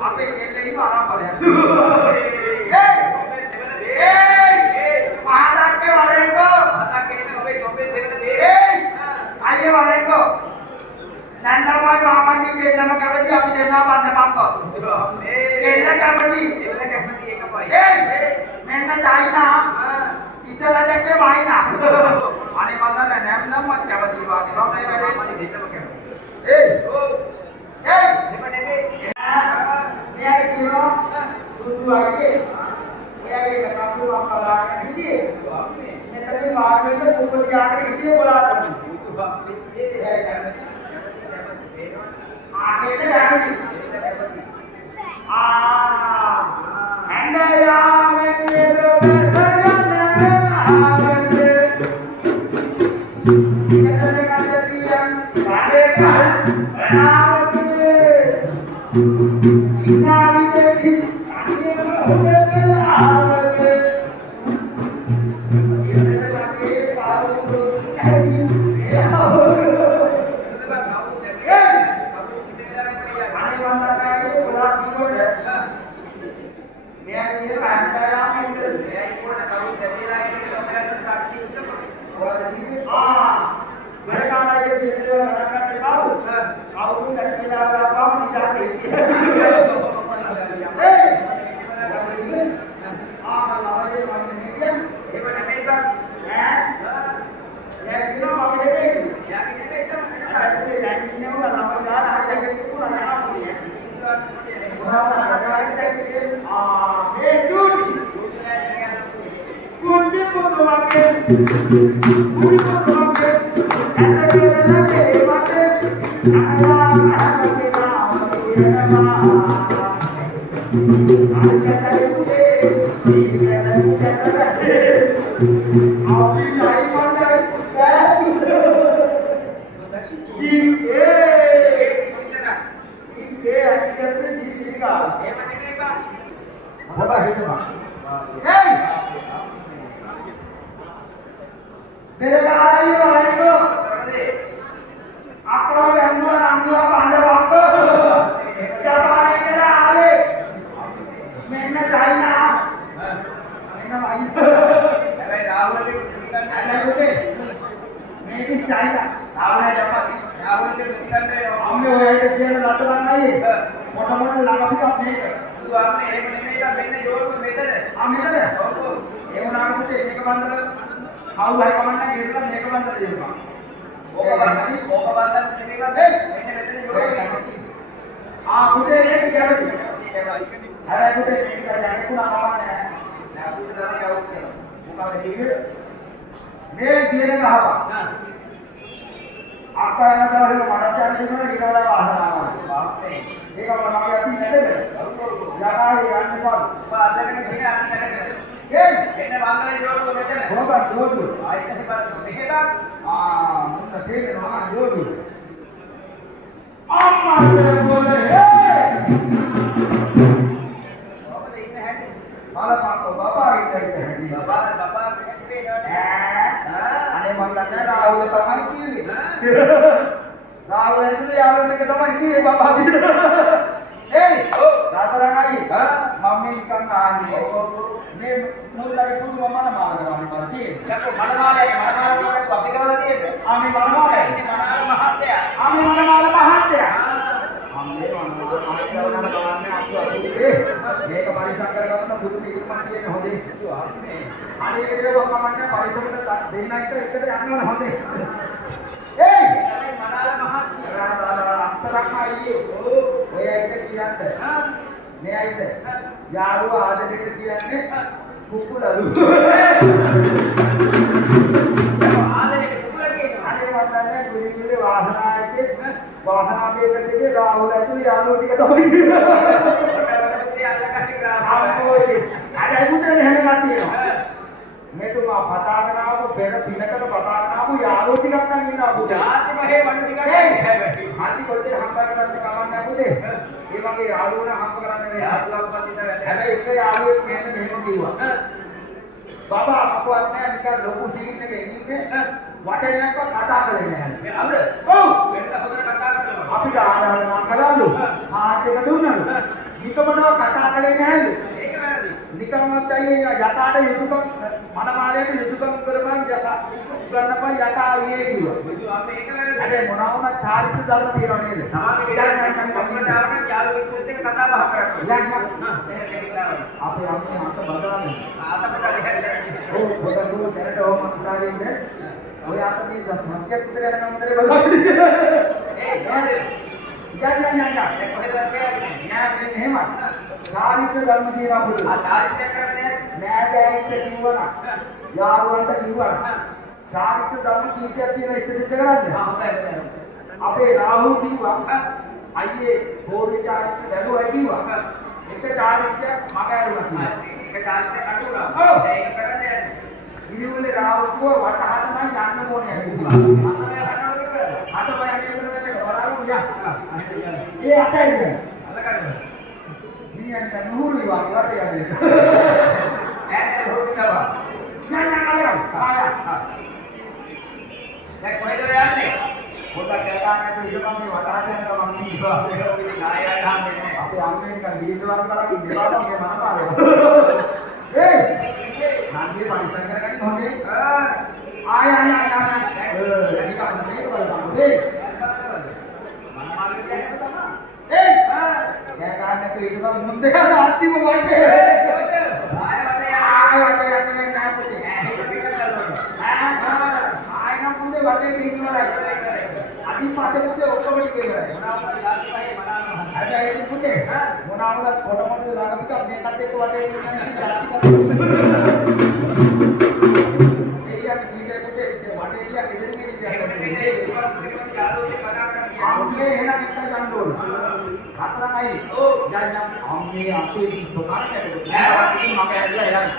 අපේ කෙල්ල ඉන්න ආරම්භලයක්. මහාදක්කේ වරෙන්කෝ. මහාදක්කේ ඉන්න ඔබේ ඔබේ දෙවල දේ. අයියේ වරෙන්කෝ. නන්දමයි මාමණ්ඩි දෙන්නම කැමති අපි දෙන්නා බන්දපන්කෝ. කෙල්ල කැමති. කෙල්ල කැමති එකමයි. මෙන්න චයිනා. ඉස්සලා දැක්කේ වයිනා. අනේ මන්දන්න නැම්නම් මත් කැමති වාගේ. මම මේ වැඩේ මම දෙන්නම කැමති. මෙයාගේ කියනවා සුදු වගේ මෙයාගේ කපුව අම්මලාගෙන හිටියේ මෙතන වාගෙන්න පුප තියාගෙන හිටියේ බලාගෙන මෙතුමා පතාගෙන ආපු පෙර පිනකට පතාගෙන ආපු යාළුවෝ ටිකක් නම් ඉන්නවා පුතේ. ජාති මහේ බඩු ටිකක් හැබැයි. හරි කොච්චර හම්බ කරගන්න කමන්නේ පුතේ. ඒ වගේ යාළුවෝ නම් හම්බ කරන්න වෙන්නේ. යාළුවක්වත් ඉඳලා වැඩ. හැබැයි එක යාළුවෙක් මෙන්න මෙහෙම කිව්වා. බබා අපවත් නෑ නිකන් ලොකු සීන් එකේ ඉන්නේ. වටනයක්වත් කතා කරන්නේ නැහැ. මේ අද ඔව් වෙනද හොඳට කතා කරනවා. අපිට ආරාධනා කළාලු. කාඩ් එක දුන්නලු. නිකමඩව කතා කළේ නැහැලු. ඒක වැරදි. නිකම්වත් අයියේ යකාට යුතුයකම් මනමාලයට යුතුයකම් කරපන් යකා ගන්නපන් යකා අයියේ කිව්වා. බුදු අපේ ඒක වැරදි. හැබැයි මොනවා වුණත් චාරිත්‍ර ධර්ම තියෙනවා නේද? තමන්ගේ විද්‍යාඥයන් කම්පියුටර් ආවම යාළුවෙක් එක්ක කතා බහ කරනවා. අපේ අම්මේ අත බදාගෙන. ආතපට දෙහැරෙන්නේ. ඔව් පොතේ දැනට ඕම අන්තාරින්නේ. ඔය අතේ සත්‍යයක් විතර යන නම්තරේ බදාගෙන. ඒ නේද? යන්න. ඒ කොහෙද කියන්නේ? නෑ මේ එහෙම. චාරිත්‍ර ධර්ම තියෙනවා පුදු. ආ චාරිත්‍රය කරන්නේ නෑ දැයින්ට කිව්වනා. යාළුවන්ට කිව්වනා. චාරිත්‍ර ධර්ම කීපයක් තියෙනවා ඉතින් කරන්නේ. ආ හොඳයි. අපේ රාහුල් කිව්වා අයියේ පොරේ චාරිත්‍ර බැලුවා කිව්වා. එක චාරිත්‍රයක් මම ඇරුවා කිව්වා. ඒක චාරිත්‍රය කඩුණා. ඔව්. ඒක කරන්නේ නැහැ. ඉතින් රාහුල් කිව්වා වටහාට නම් යන්න ඕනේ කිව්වා. අතම යන්නවලු කියලා. අතපය හේතුනේ බලන්න යා. ඒ ඒ අතයි නේ. අලකඩ. ජීයන්ට නුහුරුයි වාගේ වට යන්නේ. ඈට හොක්කවා. යන්න කලියම්. ආයා. දැන් කොහෙද යන්නේ? පොඩ්ඩක් කතා කරලා ඉඳපන් මේ වටහාට යන්න මම කිව්වා. නායකයන් හම්බෙන්නේ. අපේ අම්මේ නිකන් දීර්ඝවත් කරලා ඉඳලා මගේ මනපාලේ. ඒ නන්දිය පරිස්සම් කරගන්න හොඳේ. ආය නිකන් මේක බලන්න. ඒ කෑ ගන්න පිටුම මුන්දේ අන්තිම වටේ. ආය වටේ යන්නේ නැහැ පුතේ. ආය නම් මුන්දේ වටේ ගිහින් අදින් පස්සේ පුතේ ඔක්කොම ටික ඉවරයි. හැබැයි පුතේ මොනවාද කොට කොට ළඟ පිට මේකත් එක්ක වටේ ගිහින් ඉතින් අම්මේ එහෙනම් එක ගන්න ඕන. හතරයි. ඔව්. යන්න අම්මේ අපේ දුකානකට නෑ මම ඇදලා යන්න.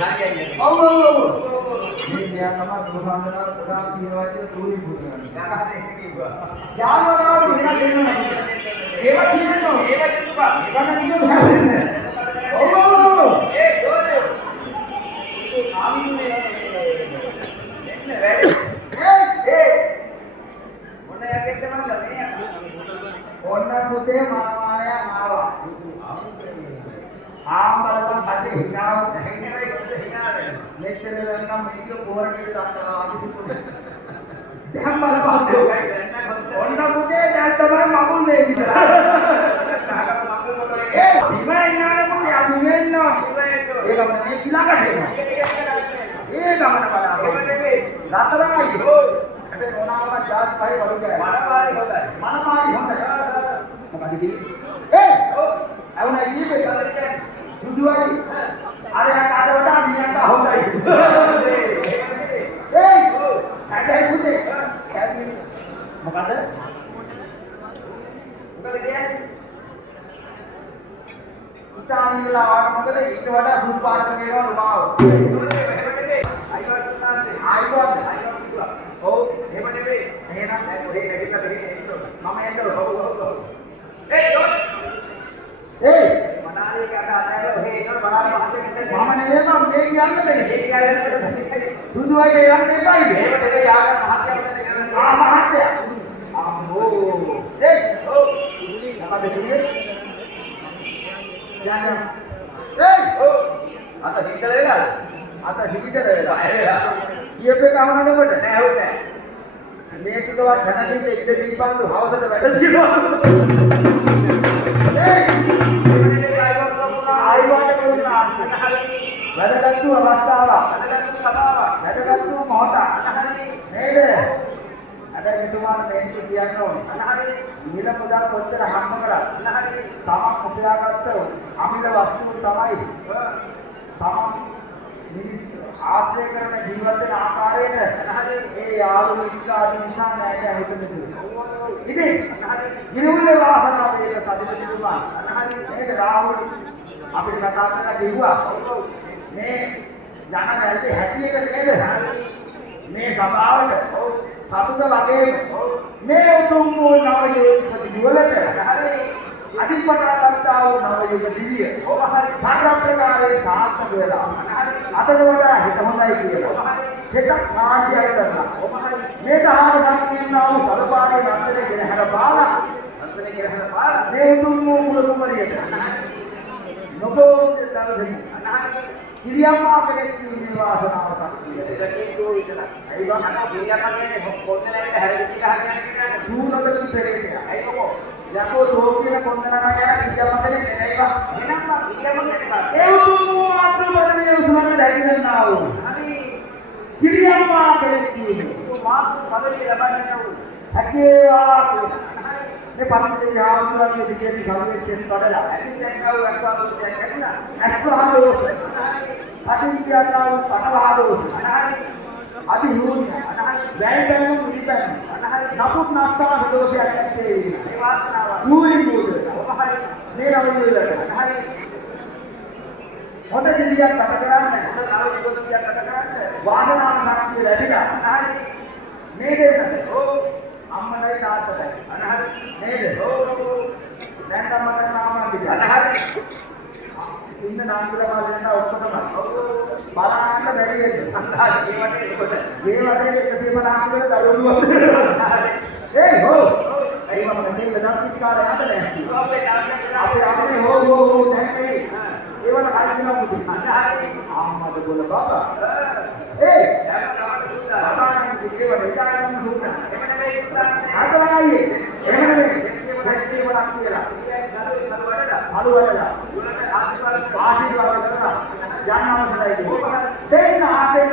හරියයි. ඔව්. මේ මෙයා තමයි දුකානකට පොඩා කියනවා කියලා තෝරි පුතනවා. යාළුවා වෙන දෙන්නවා. ඒව කියනවා. ඒව කියනවා. ඒවම කියනවා. ඔව්. ඒ දෝරේ. ආමිනේ. එන්න වැඩි. ඒ මොන යකෙක්ද මන්ද මේ? ඔන්න පුතේ මාමාලයා ආවා. ආම්බලකම් කඩේ හිනාව. ඉන්නේ වෙයි කොහෙද හිනාවේ? මෙච්චර වෙනකම් මේක පොරණියට දක්වලා ආදිපුනේ. දැන් බලපන්. ඔන්න පුතේ දැන් තමයි මගුල් මේ විතර. ඒ ඉමේ ඉන්නානේ පුතේ අපි වෙන්නවා. ඒ ගමන මේ ඊළඟට එනවා. ඒ ගමන බලාපොරොත්තු. රතරමයි. හැබැයි මොනවාම ජාත් පහේ වලු ගෑ. මනමාලි හොඳයි. මනමාලි හොඳයි. මොකද කිව්වේ? ඒ අවුනා ඊපේ සුදුවයි. අර යාට වඩා මියන්ට හොඳයි. ඒ හැබැයි පුතේ මොකද? මොකද කියන්නේ? ඉතාලි වල ආවට මොකද ඊට වඩා සුදු පාට මේවා රුමාව. ආයිවන් කිව්වා. ඔව් එහෙම නෙවෙයි. එහෙනම් දැන් ඔය දෙක දෙක මම එන්නද? ඔව් ඔව් ඔව්. ඒ දොස්. ඒ මනාලි කතා කරලා ඔහේ ඉන්න මනාලි මහත්තයෙක් මම නෙවෙයි මම මේ කියන්නේ ඒ කියන්නේ සුදු අය යන්න එපායිද? එහෙම දෙක යාගෙන මහත්තයෙක් දෙන්න. ආ මහත්තයා. අම්මෝ. ඒ ඔව්. මොකද කිව්වේ? යන්න. ඒ ඔව්. අත හිතල වෙලාද? අත හිවිතර වෙලා. ඇරෙලා. කියපේ කවනකොට නෑ ඔව් නෑ. මේකවත් හැනදීට ඉඳ දීපන්දු හවසට වැඩ තියෙනවා. ඒ ආයිවාට කරුණා වැඩගත්තු අවස්ථාවක්. අදලක් සභාවක්. වැඩගත්තු මොහොතක්. අනහරි. නේද? හැබැයි මෙතුමාට මේක කියන්න ඕනේ. අනහරි. මිල මුදල් කොච්චර හම්බ කරා. අනහරි. තමක් උපයාගත්ත අමිල වස්තු තමයි තමන් මිනිස් ආශ්‍රය කරන ජීවත් වෙන ආකාරයට ඒ යාළු ඉස්කාදී නිසා නෑ හිතෙන්නේ. ඉතින් ගිරුල්ලේ වාසනාව මේක සදිපතිතුමා. නේද රාහුල් අපිට කතා කරලා කිව්වා මේ යන රැල්ලේ හැටියකට නේද? මේ සභාවට සතුට වගේම මේ උතුම් වූ නව යුග ජීවලට අදිපටා ගත්තා වූ නව යුග දිවිය සර්ව ප්‍රකාරයේ සාර්ථක වෙලා අතට වඩා හිත හොඳයි කියලා දෙකක් සාධ්‍යය කරනවා. මේ දහම සම්පූර්ණ වූ බලපාගේ නන්දනේ ගෙනහැර බාලා මේ උතුම් වූ කුල කුමරියට නොබෝධ සල්දෙයි කිරියම්මා කෙනෙක් මේ වාසනාව සත්‍යය. ඒකේ විතර. අයිවා කිරියම්මාගේ කොන්දරේට හැරෙච්ච ගහන්නේ දුරකට පෙරේට. අයිකෝ. යකෝ තෝකින කොන්දරම ගැන කිරියම්මා කෙනෙක් නෙවෙයිවා. එනම්මා කිරියම්මා කෙනෙක්. ඒ උතුම් ආත්මබලයේ උතුම්ම දැකිනවා වූ. හරි. කිරියම්මා කෙනෙක් කියන්නේ මාත් පදවිය ලබන්නේ වූ. හැකේවා කියලා. මේ පරිච්ඡේදය ආවුරුන්නේ සිටියදී සමවෙච්ච කඩලා ඇතින් දැක්කව අස්වාදෝෂයක් ඇතිනා අස්වාදෝෂ අතිවිද්‍යාව පටවහදෝෂ අති යෝනි වැයදෙනු පිළිපැන්න නපුත් නස්සාව දෝෂයක් ඇත්තේ මේ වාසනාව නූරි නූර මේ රවුලට හොඳ ජීවිතයක් ගත කරන්න හොඳ නව ජීවිතයක් ගත කරන්න වාසනාව ශක්තිය ලැබිලා මේ දෙන්නට අම්මලයි තාත්තලයි අනහර නේද? දැන් තමයි නාම පිට. අනහර ඉන්න නාමකලා වලට ඔක්කොම බලන්න බැරිද? අනහර මේ වටේ කොට. මේ වටේ 150 දරුවෝ. ඒ හෝ. අයි මම මේ වෙනස් පිටකාරය හදලා. අපේ හෝ නැහැ. ඒවල කලින් නමුත් අම්මද බොල බබා. ඒ සාමාන්‍ය ජීවිතේ වේදායම දුන්නා. ආතනායි එහෙමනේ සත්‍ය වලක් කියලා හලුවඩලා ආශිර්වාද කරනවා යන්නවසයි දෙන්න ආතේ